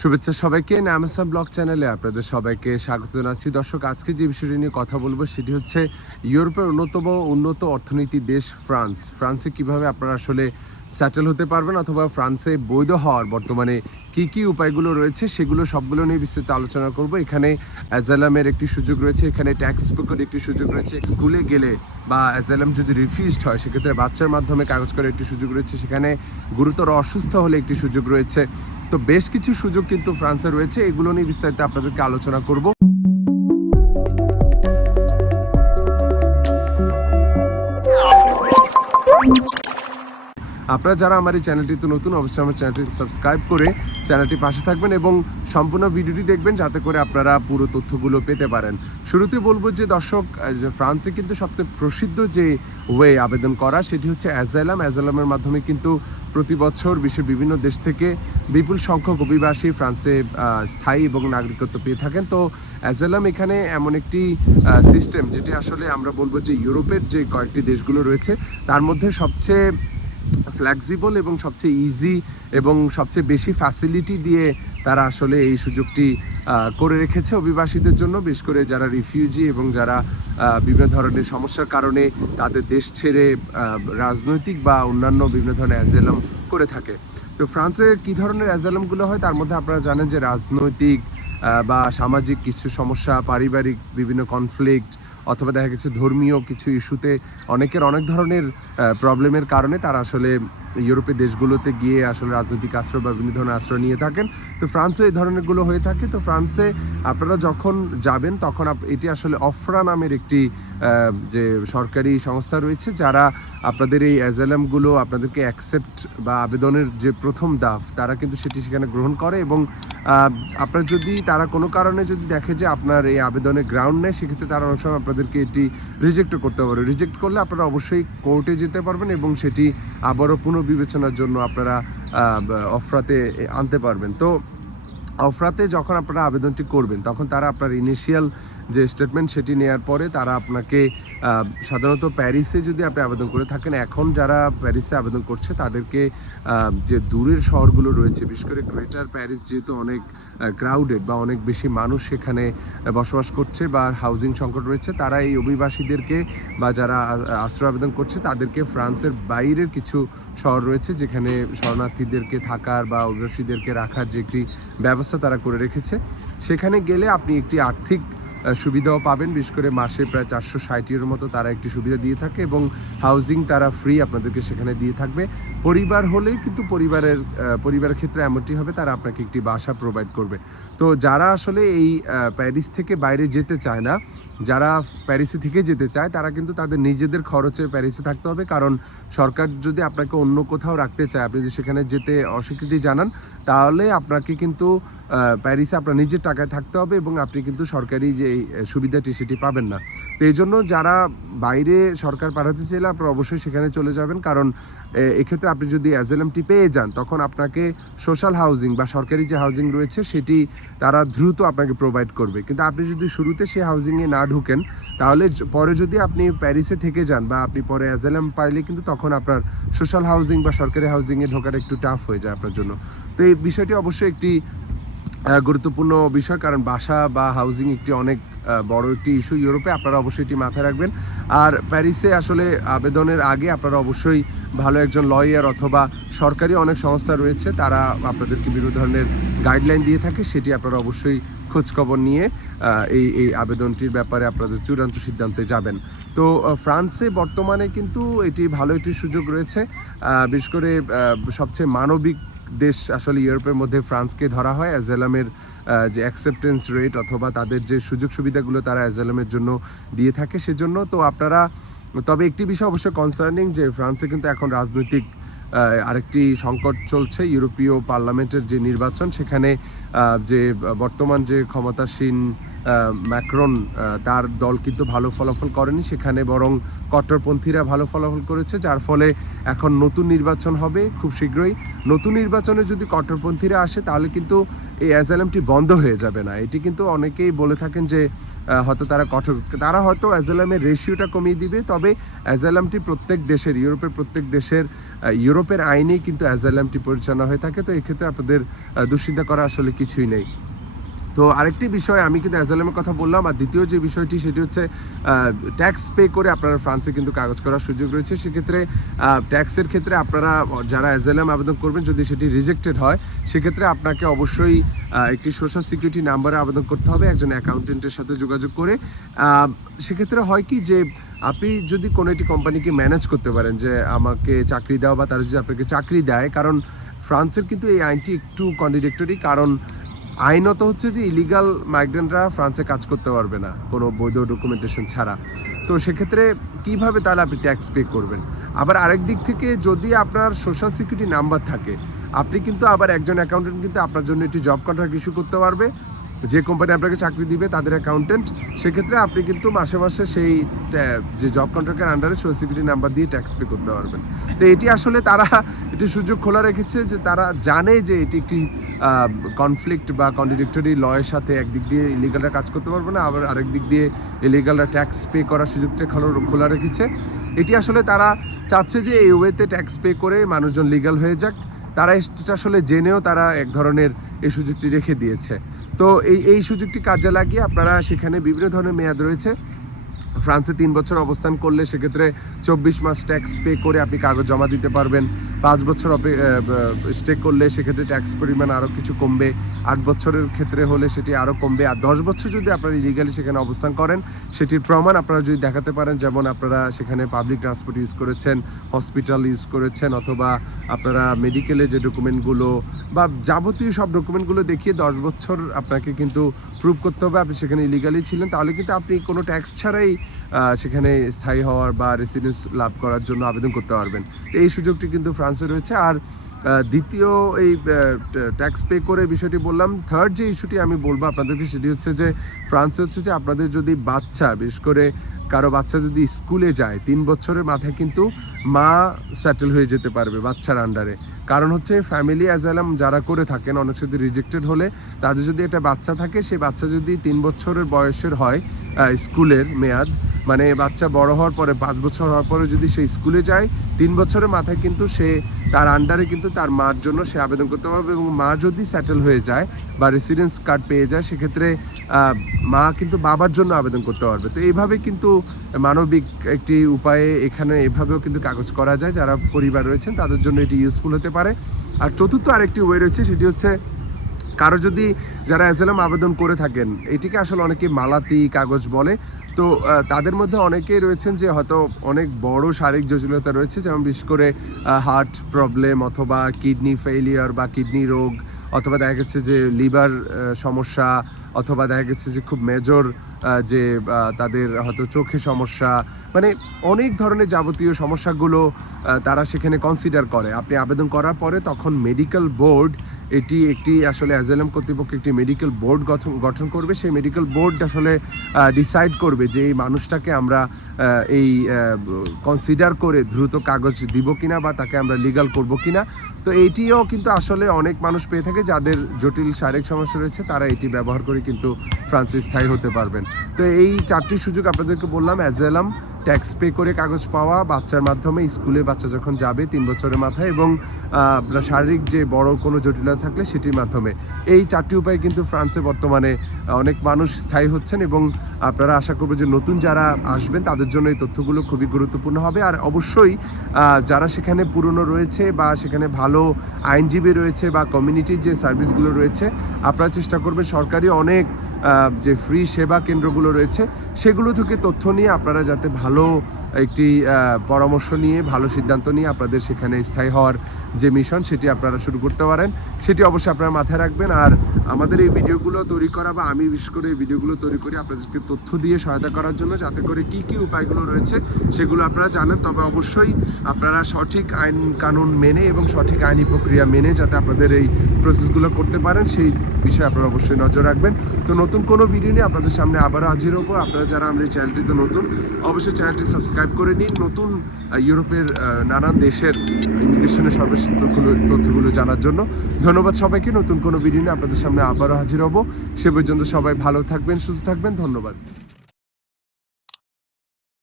শুভেচ্ছা সবাইকে নামাসা ব্লগ চ্যানেলে আপনাদের সবাইকে স্বাগত জানাচ্ছি। দর্শক, আজকে যে বিষয়টি নিয়ে কথা বলব সেটি হচ্ছে ইউরোপের অন্যতম উন্নত অর্থনীতি দেশ ফ্রান্স। ফ্রান্সে কীভাবে আপনারা আসলে সেটেল হতে পারবেন অথবা ফ্রান্সে বৈধ হওয়ার বর্তমানে কি কি উপায়গুলো রয়েছে সেগুলো সবগুলো নিয়ে বিস্তৃত আলোচনা করব। এখানে অ্যাজালামের একটি সুযোগ রয়েছে, এখানে ট্যাক্স বুকের একটি সুযোগ রয়েছে। স্কুলে গেলে বা অ্যাজালাম যদি রিফিউজড হয়, সেক্ষেত্রে বাচ্চার মাধ্যমে কাগজ করার একটি সুযোগ রয়েছে। সেখানে গুরুতর অসুস্থ হলে একটি সুযোগ রয়েছে। তো বেশ কিছু সুযোগ কিন্তু ফ্রান্সে রয়েছে, এগুলো নিয়ে বিস্তারিত আপনাদেরকে আলোচনা করব। আপনারা যারা আমার এই চ্যানেলটিতে নতুন, অবশ্যই আমার চ্যানেলটি সাবস্ক্রাইব করে চ্যানেলটি পাশে থাকবেন এবং সম্পূর্ণ ভিডিওটি দেখবেন যাতে করে আপনারা পুরো তথ্যগুলো পেতে পারেন। শুরুতে বলব যে, দর্শক ফ্রান্সে কিন্তু সবচেয়ে প্রসিদ্ধ যে ওয়ে আবেদন করা, সেটি হচ্ছে অ্যাজাইলাম অ্যাজাইলামের মাধ্যমে কিন্তু প্রতি বছর বিশ্বের বিভিন্ন দেশ থেকে বিপুল সংখ্যক অভিবাসী ফ্রান্সে স্থায়ী এবং নাগরিকত্ব পেয়ে থাকেন। তো অ্যাজাইলাম এখানে এমন একটি সিস্টেম যেটি আসলে আমরা বলব যে ইউরোপের যে কয়েকটি দেশগুলো রয়েছে, তার মধ্যে সবচেয়ে ফ্লেক্সিবল এবং সবচেয়ে ইজি এবং সবচেয়ে বেশি ফ্যাসিলিটি দিয়ে তারা আসলে এই সুযোগটি করে রেখেছে অভিবাসীদের জন্য। বিশেষ করে যারা রিফিউজি এবং যারা বিভিন্ন ধরনের সমস্যার কারণে তাদের দেশ ছেড়ে রাজনৈতিক বা অন্যান্য বিভিন্ন ধরনের অ্যাজেলম করে থাকে। তো ফ্রান্সে কী ধরনের অ্যাজেলমগুলো হয়? তার মধ্যে আপনারা জানেন যে রাজনৈতিক বা সামাজিক কিছু সমস্যা, পারিবারিক বিভিন্ন কনফ্লিক্ট অথবা দেখা গেছে ধর্মীয় কিছু ইস্যুতে অনেকের অনেক ধরনের প্রবলেমের কারণে তারা আসলে ইউরোপের দেশগুলোতে গিয়ে আসলে রাজনৈতিক আশ্রয় বা বিভিন্ন ধরনের আশ্রয় নিয়ে থাকেন। তো ফ্রান্সে এই ধরনেরগুলো হয়ে থাকে। তো ফ্রান্সে আপনারা যখন যাবেন, তখন এটি আসলে অফরা নামের একটি যে সরকারি সংস্থা রয়েছে, যারা আপনাদের এই অ্যাজালামগুলো আপনাদেরকে অ্যাকসেপ্ট বা আবেদনের যে প্রথম দাফ তারা কিন্তু সেটি সেখানে গ্রহণ করে এবং আপনার যদি, তারা কোনো কারণে যদি দেখে যে আপনার এই আবেদনের গ্রাউন্ড নেয় সেক্ষেত্রে তারা অনেক সময় আপনাদেরকে এটি রিজেক্টও করতে পারে। রিজেক্ট করলে আপনারা অবশ্যই কোর্টে যেতে পারবেন এবং সেটি আবারও পুনর্বিবেচনার জন্য আপনারা অফরাতে আনতে পারবেন। তো অফরাতে যখন আপনারা আবেদনটি করবেন, তখন তারা আপনার ইনিশিয়াল যে স্টেটমেন্ট সেটি নেওয়ার পরে তারা আপনাকে সাধারণত প্যারিসে যদি আপনি আবেদন করে থাকেন, এখন যারা প্যারিসে আবেদন করছে তাদেরকে যে দূরের শহরগুলো রয়েছে, বিশেষ করে গ্রেটার প্যারিস যেহেতু অনেক ক্রাউডেড বা অনেক বেশি মানুষ সেখানে বসবাস করছে বা হাউজিং সংকট রয়েছে, তারা এই অভিবাসীদেরকে বা যারা আশ্রয় আবেদন করছে তাদেরকে ফ্রান্সের বাইরের কিছু শহর রয়েছে যেখানে শরণার্থীদেরকে থাকার বা অভিবাসীদেরকে রাখার যে একটি ব্যবস্থা তারা করে রেখেছে। সেখানে গেলে আপনি একটি আর্থিক সুবিধাও পাবেন। বিশেষ করে মাসে প্রায় চারশো ষাটের মতো তারা একটি সুবিধা দিয়ে থাকে এবং হাউজিং তারা ফ্রি আপনাদেরকে সেখানে দিয়ে থাকবে। পরিবার হলে কিন্তু পরিবারের পরিবারের ক্ষেত্রে এমনটি হবে, তারা আপনাকে একটি বাসা প্রোভাইড করবে। তো যারা আসলে এই প্যারিস থেকে বাইরে যেতে চায় না, যারা প্যারিসে থেকে যেতে চায়, তারা কিন্তু তাদের নিজেদের খরচে প্যারিসে থাকতে হবে। কারণ সরকার যদি আপনাকে অন্য কোথাও রাখতে চায়, আপনি যদি সেখানে যেতে অস্বীকৃতি জানান, তাহলে আপনাকে কিন্তু প্যারিসে আপনার নিজের টাকায় থাকতে হবে এবং আপনি কিন্তু সরকারি যে এই, সুবিধাটি সেটি পাবেন না। তো এই জন্য যারা বাইরে সরকার পাঠাতে চাইলে আপনারা অবশ্যই সেখানে চলে যাবেন। কারণ এক্ষেত্রে আপনি যদি অ্যাজেলামটি পেয়ে যান তখন আপনাকে সোশ্যাল হাউজিং বা সরকারি যে হাউজিং রয়েছে সেটি তারা দ্রুত আপনাকে প্রোভাইড করবে। কিন্তু আপনি যদি শুরুতে সেই হাউজিংয়ে না ঢুকেন তাহলে পরে যদি আপনি প্যারিসে থেকে যান বা আপনি পরে অ্যাজেলাম পাইলে কিন্তু তখন আপনার সোশ্যাল হাউজিং বা সরকারি হাউজিংয়ে ঢোকাটা একটু টাফ হয়ে যায় আপনার জন্য। তো এই বিষয়টি অবশ্যই একটি গুরুত্বপূর্ণ বিষয়, কারণ বাসা বা হাউজিং একটি অনেক বড় একটি ইস্যু ইউরোপে। আপনারা অবশ্যই এটি মাথায় রাখবেন। আর প্যারিসে আসলে আবেদনের আগে আপনারা অবশ্যই ভালো একজন লয়ার অথবা সরকারি অনেক সংস্থা রয়েছে, তারা আপনাদেরকে বিভিন্ন ধরনের গাইডলাইন দিয়ে থাকে। সেটি আপনারা অবশ্যই খোঁজখবর নিয়ে এই এই আবেদনটির ব্যাপারে আপনাদের চূড়ান্ত সিদ্ধান্তে যাবেন। তো ফ্রান্সে বর্তমানে কিন্তু এটি ভালো একটি সুযোগ রয়েছে। বিশেষ করে সবচেয়ে মানবিক দেশ আসলে ইউরোপের মধ্যে ফ্রান্সকে ধরা হয়। অ্যাজেলামের যে অ্যাকসেপ্টেন্স রেট অথবা তাদের যে সুযোগ সুবিধাগুলো তারা অ্যাজেলামের জন্য দিয়ে থাকে সেজন্য। তো আপনারা, তবে একটি বিষয় অবশ্যই কনসার্নিং যে ফ্রান্সে কিন্তু এখন রাজনৈতিক আরেকটি সংকট চলছে। ইউরোপীয় পার্লামেন্টের যে নির্বাচন সেখানে যে বর্তমান যে ক্ষমতাসীন ম্যাক্রন তার দল কিন্তু ভালো ফলাফল করেনি। সেখানে বরং কট্টরপন্থীরা ভালো ফলাফল করেছে, যার ফলে এখন নতুন নির্বাচন হবে খুব শীঘ্রই। নতুন নির্বাচনে যদি কট্টরপন্থীরা আসে, তাহলে কিন্তু এই অ্যাজালামটি বন্ধ হয়ে যাবে না। এটি কিন্তু অনেকেই বলে থাকেন যে হয়তো তারা কঠোর, তারা হয়তো অ্যাজালামের রেশিওটা কমিয়ে দিবে, তবে অ্যাজালামটি প্রত্যেক দেশের, ইউরোপের প্রত্যেক দেশের ইউরোপের আইনেই কিন্তু অ্যাজালামটি পরিচালনা হয়ে থাকে। তো এক্ষেত্রে আপনাদের দুশ্চিন্তা করা আসলে কিছুই নেই। তো আরেকটি বিষয়, আমি কিন্তু অ্যাজালামের কথা বললাম, আর দ্বিতীয় যে বিষয়টি সেটি হচ্ছে ট্যাক্স পে করে আপনারা ফ্রান্সে কিন্তু কাগজ করার সুযোগ রয়েছে। সেক্ষেত্রে ট্যাক্সের ক্ষেত্রে আপনারা যারা অ্যাজালাম আবেদন করবেন, যদি সেটি রিজেক্টেড হয়, সেক্ষেত্রে আপনাকে অবশ্যই একটি সোশ্যাল সিকিউরিটি নাম্বারে আবেদন করতে হবে, একজন অ্যাকাউন্টেন্টের সাথে যোগাযোগ করে। সেক্ষেত্রে হয় কি যে, আপনি যদি কোনো একটি কোম্পানিকে ম্যানেজ করতে পারেন, যে আমাকে চাকরি দেওয়া বা তারা যদি আপনাকে চাকরি দেয়, কারণ ফ্রান্সের কিন্তু এই আইনটি একটু কন্ট্রাডিক্টরি কারণ আইনত হচ্ছে যে ইলিগাল মাইগ্রেন্টরা ফ্রান্সে কাজ করতে পারবে না, কোনো বৈধ ডকুমেন্টেশন ছাড়া। তো সেক্ষেত্রে কীভাবে তাহলে আপনি ট্যাক্স পে করবেন? আবার আরেক দিক থেকে যদি আপনার সোশ্যাল সিকিউরিটি নাম্বার থাকে, আপনি কিন্তু আবার একজন অ্যাকাউন্টেন্ট কিন্তু আপনার জন্য একটি জব কন্ট্রাক্ট ইস্যু করতে পারবে। যে কোম্পানি আপনাকে চাকরি দিবে তাদের অ্যাকাউন্টেন্ট সেক্ষেত্রে আপনি কিন্তু মাসে মাসে সেই যে জব কন্ট্রাক্টের আন্ডারে সোশ্যাল সিকিউরিটি নাম্বার দিয়ে ট্যাক্স পে করতে পারবেন। তো এটি আসলে তারা, একটি সুযোগ খোলা রেখেছে যে তারা জানে যে এটি একটি কনফ্লিক্ট বা কন্ট্রাডিক্টরি লয়ের সাথে একদিক দিয়ে ইলিগালরা কাজ করতে পারবে না, আবার আরেক দিক দিয়ে ইলিগালরা ট্যাক্স পে করার সুযোগটা খোলা রেখেছে। এটি আসলে তারা চাচ্ছে যে এই ওয়েতে ট্যাক্স পে করে মানুষজন লিগাল হয়ে যাক। তারা এটা আসলে জেনেও তারা এক ধরনের এই সুযোগটি রেখে দিয়েছে। তো এই এই সুযোগটি কাজে লাগিয়ে আপনারা সেখানে বিভিন্ন ধরনের মেয়াদ রয়েছে। ফ্রান্সে তিন বছর অবস্থান করলে সেক্ষেত্রে চব্বিশ মাস ট্যাক্স পে করে আপনি কাগজ জমা দিতে পারবেন। পাঁচ বছর স্টে করলে সেক্ষেত্রে ট্যাক্স পরিমাণ আরও কিছু কমবে। আট বছরের ক্ষেত্রে হলে সেটি আরও কমবে। আর দশ বছর যদি আপনারা ইলিগালি সেখানে অবস্থান করেন, সেটির প্রমাণ আপনারা যদি দেখাতে পারেন, যেমন আপনারা সেখানে পাবলিক ট্রান্সপোর্ট ইউজ করেছেন হসপিটাল ইউজ করেছেন, অথবা আপনারা মেডিকেলে যে ডকুমেন্টগুলো বা যাবতীয় সব ডকুমেন্টগুলো দেখিয়ে দশ বছর আপনাকে কিন্তু প্রুভ করতে হবে। আপনি সেখানে ইলিগালি ছিলেন, তাহলে কিন্তু আপনি কোনো ট্যাক্স ছাড়াই সেখানে স্থায়ী হওয়ার বা রেসিডেন্স লাভ করার জন্য আবেদন করতে পারবেন। তো এই সুযোগটি কিন্তু ফ্রান্সে রয়েছে। আর দ্বিতীয় এই ট্যাক্স পে করে বিষয়টি বললাম থার্ড যে ইস্যুটি আমি বলব আপনাদেরকে সেটি হচ্ছে যে, ফ্রান্সে হচ্ছে যে আপনাদের যদি বাচ্চা, বিশেষ করে কারও বাচ্চা যদি স্কুলে যায়, তিন বছরের মাথায় কিন্তু মা সেটেল হয়ে যেতে পারবে বাচ্চার আন্ডারে কারণ হচ্ছে ফ্যামিলি অ্যাজালাম যারা করে থাকেন, অনেক সাথে রিজেক্টেড হলে তাদের যদি একটা বাচ্চা থাকে, সেই বাচ্চা যদি তিন বছরের বয়সের হয় স্কুলের মেয়াদ মানে বাচ্চা বড় হওয়ার পরে, পাঁচ বছর হওয়ার পরে যদি সে স্কুলে যায়, তিন বছরের মাথায় কিন্তু সে তার আন্ডারে কিন্তু তার মার জন্য সে আবেদন করতে পারবে এবং মা যদি সেটেল হয়ে যায় বা রেসিডেন্স কার্ড পেয়ে যায়, সেক্ষেত্রে মা কিন্তু বাবার জন্য আবেদন করতে পারবে। তো এইভাবে কিন্তু মানবিক একটি উপায়ে এখানে এভাবেও কিন্তু কাগজ করা যায়, যারা পরিবার রয়েছেন তাদের জন্য এটি ইউজফুল হতে পারে। আর চতুর্থ আরেকটি ওয়ে রয়েছে, সেটি হচ্ছে কারও যদি যারা অ্যাজালাম আবেদন করে থাকেন, এটিকে আসলে অনেকে মালাতি কাগজ বলে। তো তাদের মধ্যে অনেকেই রয়েছেন যে হয়তো অনেক বড় শারীরিক জটিলতা রয়েছে, যেমন বিশেষ করে হার্ট প্রবলেম অথবা কিডনি ফেইলিয়ার বা কিডনি রোগ অথবা দেখা গেছে যে লিভার সমস্যা, অথবা দেখা গেছে যে খুব মেজর যে তাদের হয়তো চোখে সমস্যা মানে অনেক ধরনের যাবতীয় সমস্যাগুলো তারা সেখানে কনসিডার করে। আপনি আবেদন করার পরে তখন মেডিকেল বোর্ড এটি একটি আসলে অ্যাজেলাম কর্তৃপক্ষ একটি মেডিকেল বোর্ড গঠন গঠন করবে। সেই মেডিকেল বোর্ড আসলে ডিসাইড করবে যে এই মানুষটাকে আমরা এই কনসিডার করে দ্রুত কাগজ দিব কিনা বা তাকে আমরা লিগাল করব কিনা। তো এটিও কিন্তু আসলে অনেক মানুষ পেয়ে থাকে যাদের জটিল শারীরিক সমস্যা রয়েছে, তারা এটি ব্যবহার করে কিন্তু ফ্রান্সে স্থায়ী হতে পারবেন। তো এই চারটি সুযোগ আপনাদেরকে বললাম, অ্যাজেলাম ট্যাক্স পে করে কাগজ পাওয়া বাচ্চার মাধ্যমে স্কুলে বাচ্চা যখন যাবে তিন বছরের মাথায় এবং শারীরিক যে বড় কোনো জটিলতা থাকলে সেটির মাধ্যমে। এই চারটি উপায় কিন্তু ফ্রান্সে বর্তমানে অনেক মানুষ স্থায়ী হচ্ছেন এবং আপনারা আশা করব যে নতুন যারা আসবেন তাদের জন্য এই তথ্যগুলো খুবই গুরুত্বপূর্ণ হবে। আর অবশ্যই যারা সেখানে পুরনো রয়েছে বা সেখানে ভালো আইনজীবী রয়েছে বা কমিউনিটির যে সার্ভিসগুলো রয়েছে, আপনারা চেষ্টা করবেন সরকারি অনেক যে ফ্রি সেবা কেন্দ্রগুলো রয়েছে সেগুলো থেকে তথ্য নিয়ে আপনারা যাতে ভালো একটি পরামর্শ নিয়ে, ভালো সিদ্ধান্ত নিয়ে আপনাদের সেখানে স্থায়ী হওয়ার যে মিশন সেটি আপনারা শুরু করতে পারেন। সেটি অবশ্যই আপনারা মাথায় রাখবেন। আর আমাদের এই ভিডিওগুলো তৈরি করা বা আমি বিশেষ করে এই ভিডিওগুলো তৈরি করি আপনাদেরকে তথ্য দিয়ে সহায়তা করার জন্য, যাতে করে কি কি উপায়গুলো রয়েছে সেগুলো আপনারা জানেন। তবে অবশ্যই আপনারা সঠিক আইন কানুন মেনে এবং সঠিক আইনি প্রক্রিয়া মেনে যাতে আপনাদের এই প্রসেসগুলো করতে পারেন, সেই বিষয়ে আপনারা অবশ্যই নজর রাখবেন। তো নতুন কোনো ভিডিও নিয়ে আপনাদের সামনে আবারও হাজির হব। আপনারা যারা আমাদের চ্যানেলটিতে নতুন, অবশ্যই চ্যানেলটি সাবস্ক্রাইব করে নিন। নতুন ইউরোপের নানান দেশের ইমিগ্রেশনের সর্বশেষ তথ্যগুলো তথ্যগুলো জানার জন্য। ধন্যবাদ সবাইকে। নতুন কোনো ভিডিও নিয়ে আপনাদের সামনে আবারও হাজির হব। সে পর্যন্ত সবাই ভালো থাকবেন, সুস্থ থাকবেন। ধন্যবাদ।